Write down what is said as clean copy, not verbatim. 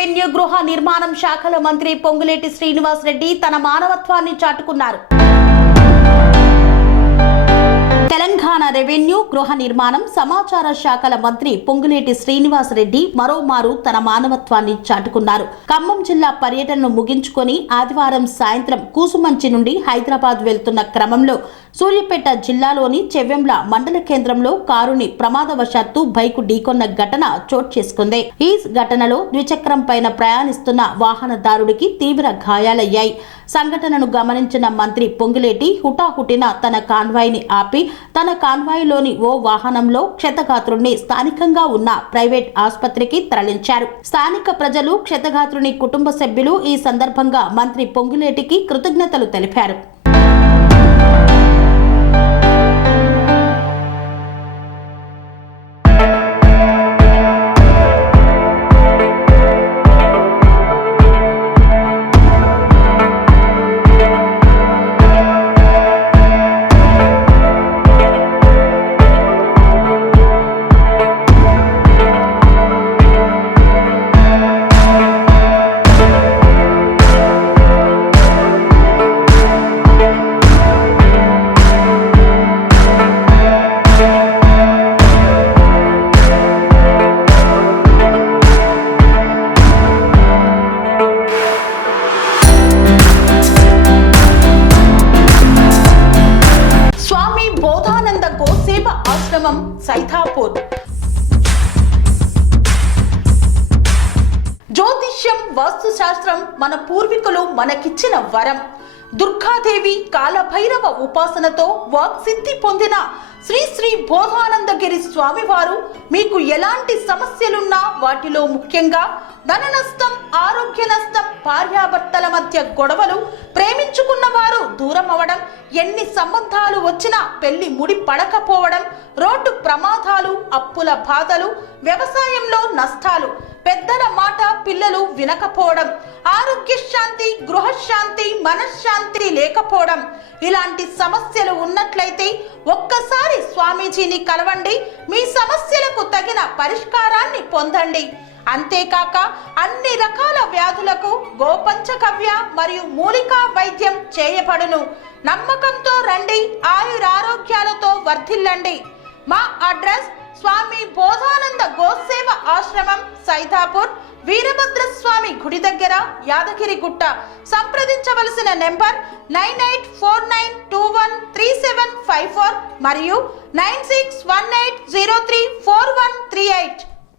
Revenue గృహ నిర్మాణం శాఖల మంత్రి పొంగులేటి శ్రీనివాస్ రెడ్డి తన మానవత్వాన్ని చాటుకున్నారు. తెలంగాణ రెవెన్యూ గృహ నిర్మాణం సమాచార శాఖల మంత్రి పొంగులేటి శ్రీనివాస్ రెడ్డి మరోమారు తన మానవత్వాన్ని చాటుకున్నారు. ఖమ్మం జిల్లా పర్యటనను ముగించుకొని ఆదివారం సాయంత్రం కూసుమంచి నుండి హైదరాబాద్ వెళ్తున్న క్రమంలో సూర్యాపేట జిల్లాలోని చెవ్వెంల మండల కేంద్రంలో కారుని ప్రమాదవశాత్తు బైకు ఢీకొన్న ఘటన చోటు చేసుకుంది. ఈ ఘటనలో ద్విచక్రం పైన ప్రయాణిస్తున్న వాహనదారుడికి తీవ్ర గాయాలయ్యాయి. సంఘటనను గమనించిన మంత్రి పొంగులేటి హుటాహుటిన తన కాన్వాయ్ని ఆపి తన కాన్వాయ్లోని ఓ వాహనంలో క్షతగాత్రుడిని స్థానికంగా ఉన్న ప్రైవేట్ ఆసుపత్రికి తరలించారు. స్థానిక ప్రజలు, క్షతగాత్రుని కుటుంబ సభ్యులు ఈ సందర్భంగా మంత్రి పొంగులేటికి కృతజ్ఞతలు తెలిపారు. ఆశ్రమం సైతాపూర్. జ్యోతిష్యం, వాస్తుశాస్త్రం మన పూర్వీకులు మనకిచ్చిన వరం. దుర్గాదేవి, కాలభైరవ ఉపాసనతో వాక్సిద్ధి పొందిన శ్రీ శ్రీ బోధానందగిరి స్వామివారు మీకు ఎలాంటి సమస్యలున్నా, వాటిలో ముఖ్యంగా ధన నష్టం, ఆరోగ్య నష్టం, భార్యాభర్తల మధ్య గొడవలు, ప్రేమించుకున్న వారు దూరం అవడం, ఎన్ని సంబంధాలు వచ్చినా పెళ్లి ముడి పడకపోవడం, రోడ్డు ప్రమాదాలు, అప్పుల బాధలు, వ్యవసాయంలో నష్టాలు, పెద్దల మాట పిల్లలు వినకపోవడం, ఆరోగ్య శాంతి, గృహశాంతి, మనశ్శాంతి లేకపోవడం, ఇలాంటి సమస్యలు ఉన్నట్లయితే ఒక్కసారి స్వామీజీని కలవండి. మీ సమస్యలకు తగిన పరిష్కారాన్ని పొందండి. అంతేకాక అన్ని రకాల వ్యాధులకు గోపంచగవ్య మరియు మూలికా వైద్యం చేయబడును. నమ్మకంతో రండి, ఆయురారోగ్యాలతో వర్ధిల్లండి. మా అడ్రస్ స్వామి బోధానంద గోసేవ ఆశ్రమం, సైతాపూర్, వీరభద్రస్వామి గుడి దగ్గర, యాదగిరిగుట్ట. సంప్రదించవలసిన నెంబర్ 9849213754 మరియు 9618034138.